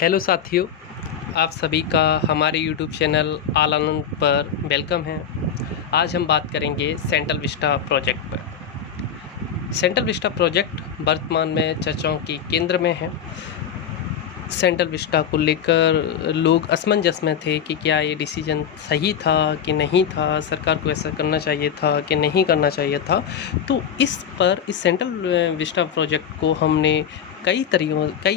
Hello साथियों, आप सभी का हमारे यूट्यूब चैनल आल आनंद पर वेलकम है। आज हम बात करेंगे सेंट्रल विस्टा प्रोजेक्ट पर। सेंट्रल विस्टा प्रोजेक्ट वर्तमान में चर्चाओं के केंद्र में है। सेंट्रल विस्टा को लेकर लोग असमंजस में थे कि क्या ये डिसीजन सही था कि नहीं था, सरकार को ऐसा करना चाहिए था कि नहीं करना चाहिए था। तो इस सेंट्रल विस्टा प्रोजेक्ट को हमने कई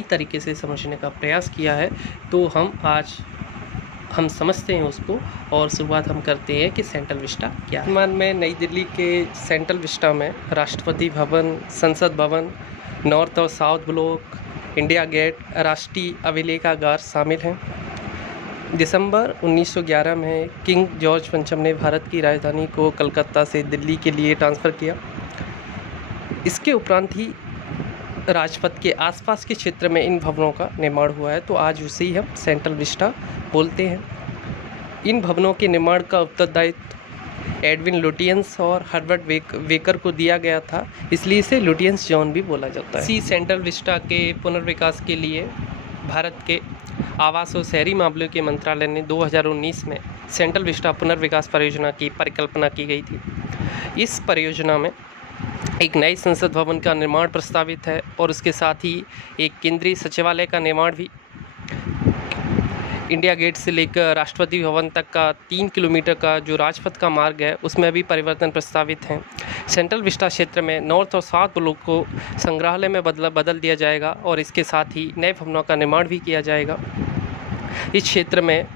तरीके से समझने का प्रयास किया है। तो हम समझते हैं उसको और शुरुआत हम करते हैं कि सेंट्रल विस्टा क्या है। वर्तमान में नई दिल्ली के सेंट्रल विस्टा में राष्ट्रपति भवन, संसद भवन, नॉर्थ और साउथ ब्लॉक, इंडिया गेट, राष्ट्रीय अभिलेखागार शामिल हैं। दिसंबर 1911 में किंग जॉर्ज पंचम ने भारत की राजधानी को कलकत्ता से दिल्ली के लिए ट्रांसफ़र किया। इसके उपरांत ही राजपथ के आसपास के क्षेत्र में इन भवनों का निर्माण हुआ है। तो आज उसे ही हम सेंट्रल विस्टा बोलते हैं। इन भवनों के निर्माण का उत्तरदायित्व एडविन लुटियंस और हर्बर्ट वेकर को दिया गया था, इसलिए इसे लुटियंस जॉन भी बोला जाता है। इसी सेंट्रल विस्टा के पुनर्विकास के लिए भारत के आवास और शहरी मामलों के मंत्रालय ने 2019 में सेंट्रल विस्टा पुनर्विकास परियोजना की परिकल्पना की गई थी। इस परियोजना में एक नए संसद भवन का निर्माण प्रस्तावित है और उसके साथ ही एक केंद्रीय सचिवालय का निर्माण भी। इंडिया गेट से लेकर राष्ट्रपति भवन तक का 3 किलोमीटर का जो राजपथ का मार्ग है उसमें भी परिवर्तन प्रस्तावित हैं। सेंट्रल विस्टा क्षेत्र में नॉर्थ और साउथ ब्लॉक को संग्रहालय में बदल दिया जाएगा और इसके साथ ही नए भवनों का निर्माण भी किया जाएगा। इस क्षेत्र में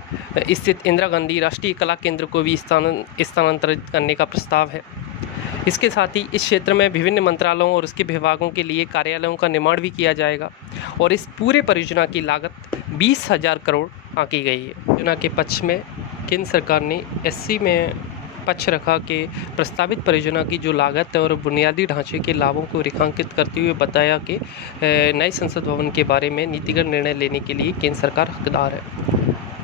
स्थित इंदिरा गांधी राष्ट्रीय कला केंद्र को भी स्थानांतरित करने का प्रस्ताव है। इसके साथ ही इस क्षेत्र में विभिन्न मंत्रालयों और उसके विभागों के लिए कार्यालयों का निर्माण भी किया जाएगा और इस पूरे परियोजना की लागत 20,000 करोड़ आंकी गई है। परियोजना के पक्ष में केंद्र सरकार ने एससी में पक्ष रखा कि प्रस्तावित परियोजना की जो लागत है और बुनियादी ढांचे के लाभों को रेखांकित करते हुए बताया कि नए संसद भवन के बारे में नीतिगत निर्णय लेने के लिए केंद्र सरकार हकदार है।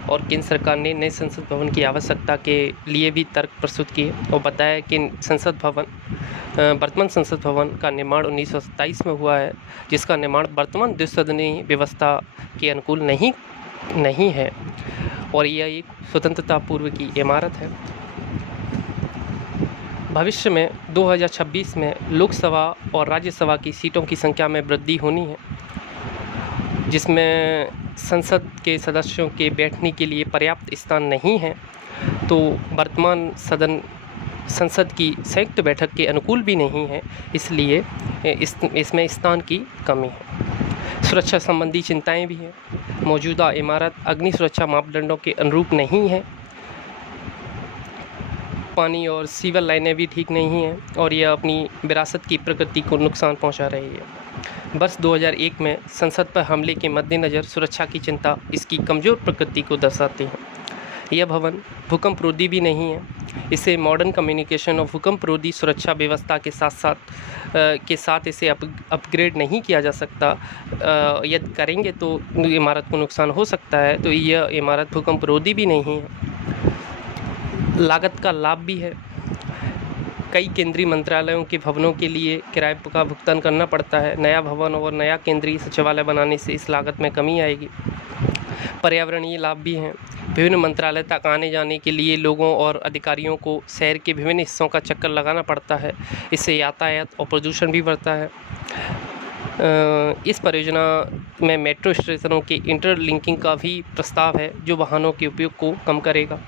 और केंद्र सरकार ने नए संसद भवन की आवश्यकता के लिए भी तर्क प्रस्तुत किए और बताया कि वर्तमान संसद भवन का निर्माण 1927 में हुआ है, जिसका निर्माण वर्तमान द्विसदनीय व्यवस्था के अनुकूल नहीं है और यह एक स्वतंत्रता पूर्व की इमारत है। भविष्य में 2026 में लोकसभा और राज्यसभा की सीटों की संख्या में वृद्धि होनी है, जिसमें संसद के सदस्यों के बैठने के लिए पर्याप्त स्थान नहीं है। तो वर्तमान संसद की संयुक्त बैठक के अनुकूल भी नहीं है, इसलिए इसमें स्थान की कमी है। सुरक्षा संबंधी चिंताएं भी हैं। मौजूदा इमारत अग्नि सुरक्षा मापदंडों के अनुरूप नहीं है। पानी और सीवर लाइनें भी ठीक नहीं हैं और यह अपनी विरासत की प्रकृति को नुकसान पहुंचा रही है। वर्ष 2001 में संसद पर हमले के मद्देनज़र सुरक्षा की चिंता इसकी कमज़ोर प्रकृति को दर्शाती है। यह भवन भूकंपरोधी भी नहीं है। इसे मॉडर्न कम्युनिकेशन और भूकंपरोधी सुरक्षा व्यवस्था के साथ इसे अपग्रेड नहीं किया जा सकता। यदि करेंगे तो इमारत को नुकसान हो सकता है। तो यह इमारत भूकंपरोधी भी नहीं है। लागत का लाभ भी है। कई केंद्रीय मंत्रालयों के भवनों के लिए किराए का भुगतान करना पड़ता है। नया भवन और नया केंद्रीय सचिवालय बनाने से इस लागत में कमी आएगी। पर्यावरणीय लाभ भी हैं। विभिन्न मंत्रालय तक आने जाने के लिए लोगों और अधिकारियों को शहर के विभिन्न हिस्सों का चक्कर लगाना पड़ता है। इससे यातायात और प्रदूषण भी बढ़ता है। इस परियोजना में मेट्रो स्टेशनों के इंटरलिंकिंग का भी प्रस्ताव है, जो वाहनों के उपयोग को कम करेगा।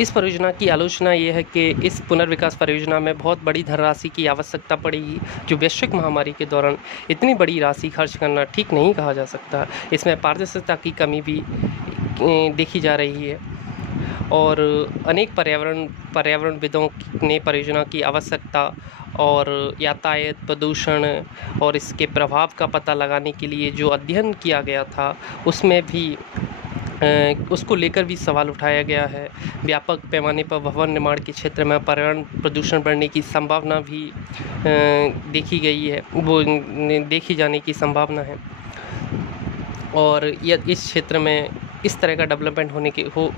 इस परियोजना की आलोचना ये है कि इस पुनर्विकास परियोजना में बहुत बड़ी धनराशि की आवश्यकता पड़ेगी, जो वैश्विक महामारी के दौरान इतनी बड़ी राशि खर्च करना ठीक नहीं कहा जा सकता। इसमें पारदर्शिता की कमी भी देखी जा रही है और अनेक पर्यावरणविदों ने परियोजना की आवश्यकता और यातायात, प्रदूषण और इसके प्रभाव का पता लगाने के लिए जो अध्ययन किया गया था उसमें भी उसको लेकर भी सवाल उठाया गया है। व्यापक पैमाने पर भवन निर्माण के क्षेत्र में पर्यावरण प्रदूषण बढ़ने की संभावना भी देखी जाने की संभावना है और यह इस क्षेत्र में इस तरह का डेवलपमेंट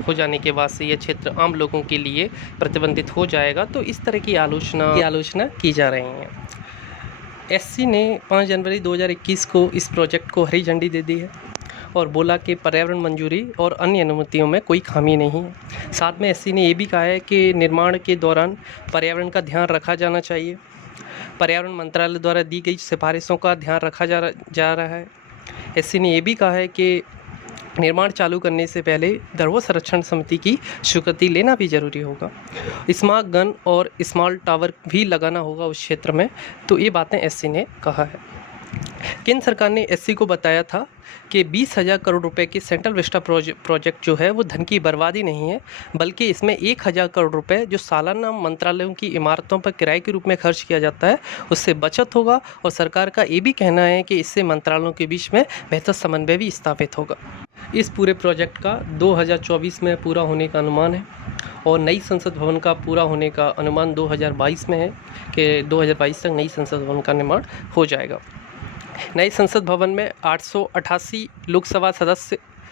हो जाने के बाद से यह क्षेत्र आम लोगों के लिए प्रतिबंधित हो जाएगा। तो इस तरह की आलोचना की जा रही है। एससी ने 5 जनवरी 2021 को इस प्रोजेक्ट को हरी झंडी दे दी है और बोला कि पर्यावरण मंजूरी और अन्य अनुमतियों में कोई खामी नहीं है। साथ में एससी ने ये भी कहा है कि निर्माण के दौरान पर्यावरण का ध्यान रखा जाना चाहिए। पर्यावरण मंत्रालय द्वारा दी गई सिफारिशों का ध्यान रखा जा रहा है। एससी ने ये भी कहा है कि निर्माण चालू करने से पहले धरोहर संरक्षण समिति की स्वीकृति लेना भी ज़रूरी होगा। स्मार्ट गन और स्मॉल टावर भी लगाना होगा उस क्षेत्र में। तो ये बातें एससी ने कहा है। केंद्र सरकार ने एससी को बताया था कि 20,000 करोड़ रुपए के सेंट्रल विस्टा प्रोजेक्ट जो है वो धन की बर्बादी नहीं है, बल्कि इसमें 1,000 करोड़ रुपए जो सालाना मंत्रालयों की इमारतों पर किराए के रूप में खर्च किया जाता है उससे बचत होगा। और सरकार का ये भी कहना है कि इससे मंत्रालयों के बीच में बेहतर समन्वय भी स्थापित होगा। इस पूरे प्रोजेक्ट का 2024 में पूरा होने का अनुमान है और नई संसद भवन का पूरा होने का अनुमान 2022 में है कि 2022 तक नई संसद भवन का निर्माण हो जाएगा। नए संसद भवन में 888 लोकसभा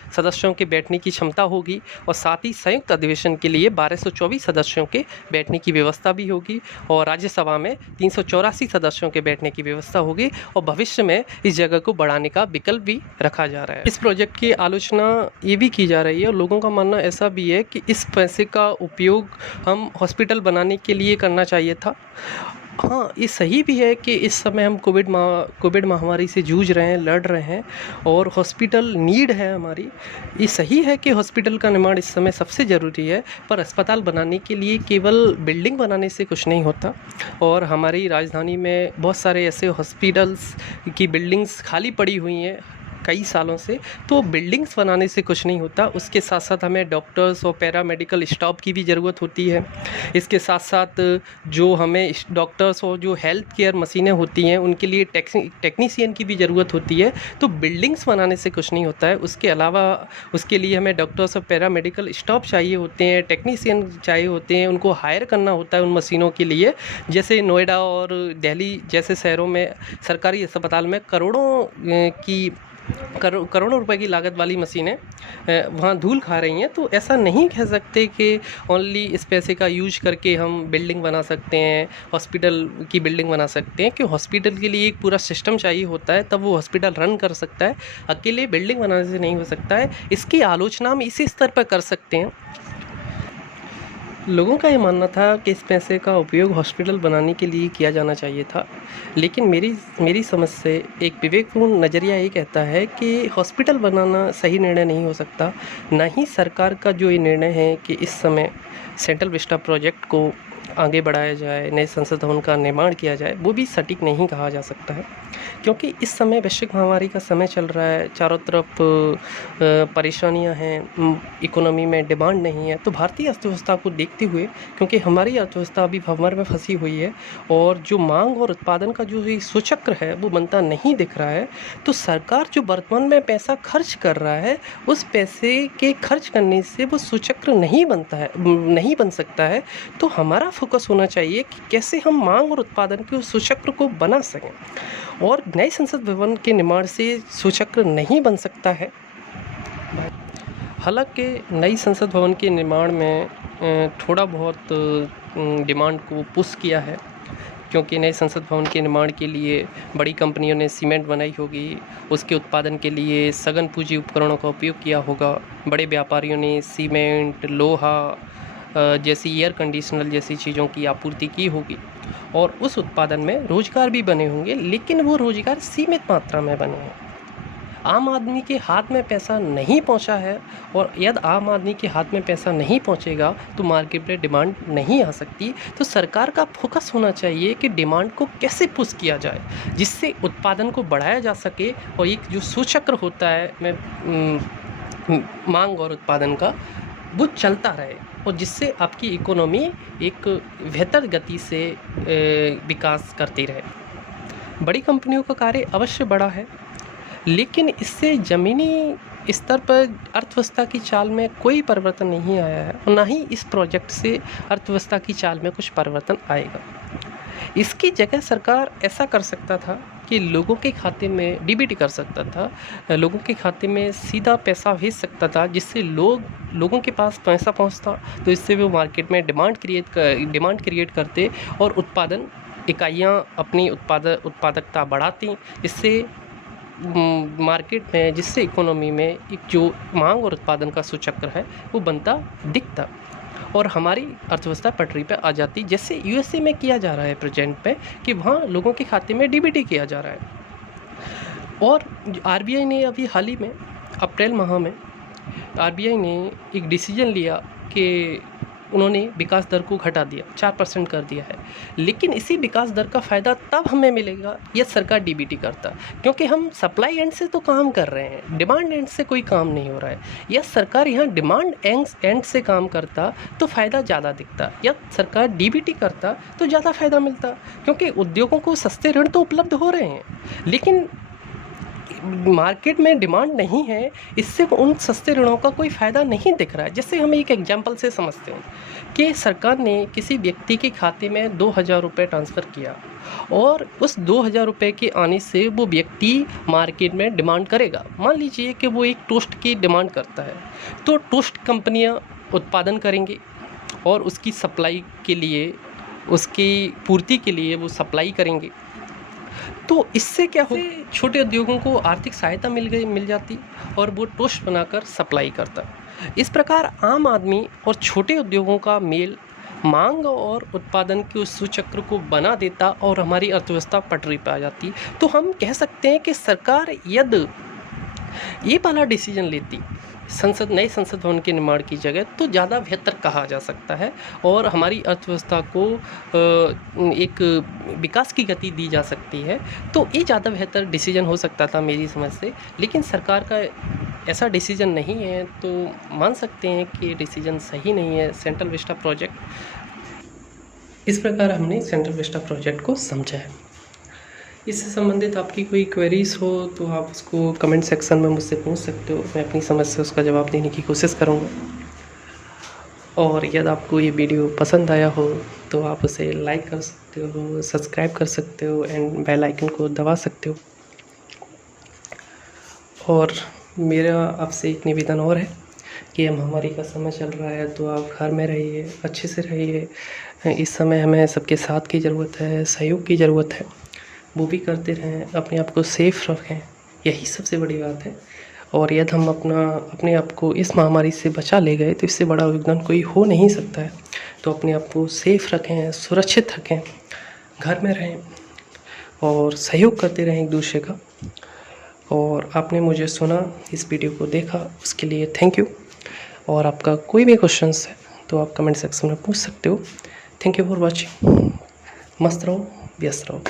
सदस्यों के बैठने की क्षमता होगी और साथ ही संयुक्त अधिवेशन के लिए 1224 सदस्यों के बैठने की व्यवस्था भी होगी और राज्यसभा में 384 सदस्यों के बैठने की व्यवस्था होगी और भविष्य में इस जगह को बढ़ाने का विकल्प भी रखा जा रहा है। इस प्रोजेक्ट की आलोचना ये भी की जा रही है और लोगों का मानना ऐसा भी है कि इस पैसे का उपयोग हम हॉस्पिटल बनाने के लिए करना चाहिए था। हाँ, ये सही भी है कि इस समय हम कोविड महामारी से जूझ रहे हैं, लड़ रहे हैं और हॉस्पिटल नीड है हमारी। ये सही है कि हॉस्पिटल का निर्माण इस समय सबसे ज़रूरी है, पर अस्पताल बनाने के लिए केवल बिल्डिंग बनाने से कुछ नहीं होता। और हमारी राजधानी में बहुत सारे ऐसे हॉस्पिटल्स की बिल्डिंग्स खाली पड़ी हुई हैं कई सालों से, तो बिल्डिंग्स बनाने से कुछ नहीं होता। उसके साथ साथ हमें डॉक्टर्स और पैरामेडिकल स्टाफ की भी ज़रूरत होती है। इसके साथ साथ जो हमें डॉक्टर्स और जो हेल्थ केयर मशीनें होती हैं उनके लिए टेक्नीशियन की भी ज़रूरत होती है। तो बिल्डिंग्स बनाने से कुछ नहीं होता है, उसके अलावा उसके लिए हमें डॉक्टर्स और पैरामेडिकल स्टाफ चाहिए होते हैं, टेक्नीशियन चाहिए होते हैं, उनको हायर करना होता है उन मशीनों के लिए। जैसे नोएडा और दिल्ली जैसे शहरों में सरकारी अस्पताल में करोड़ों रुपए की लागत वाली मशीनें वहाँ धूल खा रही हैं। तो ऐसा नहीं कह सकते कि ओनली इस पैसे का यूज करके हम बिल्डिंग बना सकते हैं, हॉस्पिटल की बिल्डिंग बना सकते हैं, कि हॉस्पिटल के लिए एक पूरा सिस्टम चाहिए होता है, तब वो हॉस्पिटल रन कर सकता है। अकेले बिल्डिंग बनाने से नहीं हो सकता है। इसकी आलोचना हम इसी स्तर पर कर सकते हैं। लोगों का ये मानना था कि इस पैसे का उपयोग हॉस्पिटल बनाने के लिए किया जाना चाहिए था, लेकिन मेरी समझ से एक विवेकपूर्ण नज़रिया ये कहता है कि हॉस्पिटल बनाना सही निर्णय नहीं हो सकता। ना ही सरकार का जो ये निर्णय है कि इस समय सेंट्रल विस्टा प्रोजेक्ट को आगे बढ़ाया जाए, नए संसद भवन का निर्माण किया जाए, वो भी सटीक नहीं कहा जा सकता है, क्योंकि इस समय वैश्विक महामारी का समय चल रहा है, चारों तरफ परेशानियां हैं, इकोनॉमी में डिमांड नहीं है। तो भारतीय अर्थव्यवस्था को देखते हुए, क्योंकि हमारी अर्थव्यवस्था अभी भंवर में फंसी हुई है और जो मांग और उत्पादन का जो ये सुचक्र है वो बनता नहीं दिख रहा है, तो सरकार जो वर्तमान में पैसा खर्च कर रहा है उस पैसे के खर्च करने से वो सुचक्र नहीं बन सकता है। तो हमारा फोकस होना चाहिए कि कैसे हम मांग और उत्पादन के उस सुचक्र को बना सकें, और नए संसद भवन के निर्माण से सुचक्र नहीं बन सकता है। हालांकि नई संसद भवन के निर्माण में थोड़ा बहुत डिमांड को पुश किया है, क्योंकि नए संसद भवन के निर्माण के लिए बड़ी कंपनियों ने सीमेंट बनाई होगी, उसके उत्पादन के लिए सघन पूंजी उपकरणों का उपयोग किया होगा। बड़े व्यापारियों ने सीमेंट, लोहा जैसी एयर कंडीशनर जैसी चीज़ों की आपूर्ति की होगी और उस उत्पादन में रोज़गार भी बने होंगे, लेकिन वो रोज़गार सीमित मात्रा में बने हैं। आम आदमी के हाथ में पैसा नहीं पहुंचा है, और यदि आम आदमी के हाथ में पैसा नहीं पहुंचेगा तो मार्केट में डिमांड नहीं आ सकती। तो सरकार का फोकस होना चाहिए कि डिमांड को कैसे पुश किया जाए जिससे उत्पादन को बढ़ाया जा सके, और एक जो सुचक्र होता है मांग और उत्पादन का, वो चलता रहे, और जिससे आपकी इकोनॉमी एक बेहतर गति से विकास करती रहे। बड़ी कंपनियों का कार्य अवश्य बड़ा है, लेकिन इससे ज़मीनी स्तर पर अर्थव्यवस्था की चाल में कोई परिवर्तन नहीं आया है, और ना ही इस प्रोजेक्ट से अर्थव्यवस्था की चाल में कुछ परिवर्तन आएगा। इसकी जगह सरकार ऐसा कर सकता था कि लोगों के खाते में डीबीटी कर सकता था, लोगों के खाते में सीधा पैसा भेज सकता था, जिससे लोगों के पास पैसा पहुंचता, तो इससे वो मार्केट में डिमांड क्रिएट करते और उत्पादन इकाइयां अपनी उत्पादकता बढ़ाती। इससे मार्केट में, जिससे इकोनॉमी में एक जो मांग और उत्पादन का सूचक्र है वो बनता दिखता और हमारी अर्थव्यवस्था पटरी पे आ जाती, जैसे यूएसए में किया जा रहा है प्रेजेंट पे कि वहाँ लोगों के खाते में डीबीटी किया जा रहा है। और आरबीआई ने अभी हाल ही में अप्रैल माह में आरबीआई ने एक डिसीजन लिया कि उन्होंने विकास दर को घटा दिया, 4% कर दिया है। लेकिन इसी विकास दर का फ़ायदा तब हमें मिलेगा यह सरकार डीबीटी करता, क्योंकि हम सप्लाई एंड से तो काम कर रहे हैं, डिमांड एंड से कोई काम नहीं हो रहा है। या सरकार यहाँ डिमांड एंड से काम करता तो फ़ायदा ज़्यादा दिखता, या सरकार डीबीटी करता तो ज़्यादा फ़ायदा मिलता, क्योंकि उद्योगों को सस्ते ऋण तो उपलब्ध हो रहे हैं, लेकिन मार्केट में डिमांड नहीं है, इससे उन सस्ते ऋणों का कोई फ़ायदा नहीं दिख रहा है। जैसे हम एक एग्जांपल से समझते हैं कि सरकार ने किसी व्यक्ति के खाते में 2000 रुपये ट्रांसफ़र किया और उस 2000 रुपये के आने से वो व्यक्ति मार्केट में डिमांड करेगा। मान लीजिए कि वो एक टोस्ट की डिमांड करता है, तो टोस्ट कंपनियाँ उत्पादन करेंगी और उसकी सप्लाई के लिए, उसकी पूर्ति के लिए वो सप्लाई करेंगे। तो इससे क्या हो, छोटे उद्योगों को आर्थिक सहायता मिल जाती और वो टोस्ट बनाकर सप्लाई करता। इस प्रकार आम आदमी और छोटे उद्योगों का मेल मांग और उत्पादन के उस सूचक्र को बना देता और हमारी अर्थव्यवस्था पटरी पर आ जाती। तो हम कह सकते हैं कि सरकार यदि ये वाला डिसीजन लेती नए संसद भवन के निर्माण की जगह, तो ज़्यादा बेहतर कहा जा सकता है और हमारी अर्थव्यवस्था को एक विकास की गति दी जा सकती है। तो ये ज़्यादा बेहतर डिसीजन हो सकता था मेरी समझ से, लेकिन सरकार का ऐसा डिसीजन नहीं है, तो मान सकते हैं कि डिसीजन सही नहीं है सेंट्रल विस्टा प्रोजेक्ट। इस प्रकार हमने सेंट्रल विस्टा प्रोजेक्ट को समझा है। इससे संबंधित आपकी कोई क्वेरीज हो तो आप उसको कमेंट सेक्शन में मुझसे पूछ सकते हो, मैं अपनी समझ से उसका जवाब देने की कोशिश करूँगा। और यदि आपको ये वीडियो पसंद आया हो तो आप उसे लाइक कर सकते हो, सब्सक्राइब कर सकते हो एंड बेल आइकन को दबा सकते हो। और मेरा आपसे एक निवेदन और है कि महामारी का समय चल रहा है, तो आप घर में रहिए, अच्छे से रहिए। इस समय हमें सबके साथ की ज़रूरत है, सहयोग की ज़रूरत है, वो भी करते रहें, अपने आप को सेफ रखें, यही सबसे बड़ी बात है। और यदि हम अपने आप को इस महामारी से बचा ले गए तो इससे बड़ा योगदान कोई हो नहीं सकता है। तो अपने आप को सेफ रखें, सुरक्षित रखें, घर में रहें और सहयोग करते रहें एक दूसरे का। और आपने मुझे सुना, इस वीडियो को देखा, उसके लिए थैंक यू। और आपका कोई भी क्वेश्चंस है तो आप कमेंट सेक्शन में पूछ सकते हो। Thank you for watching. मस्त रहो, व्यस्त रहो।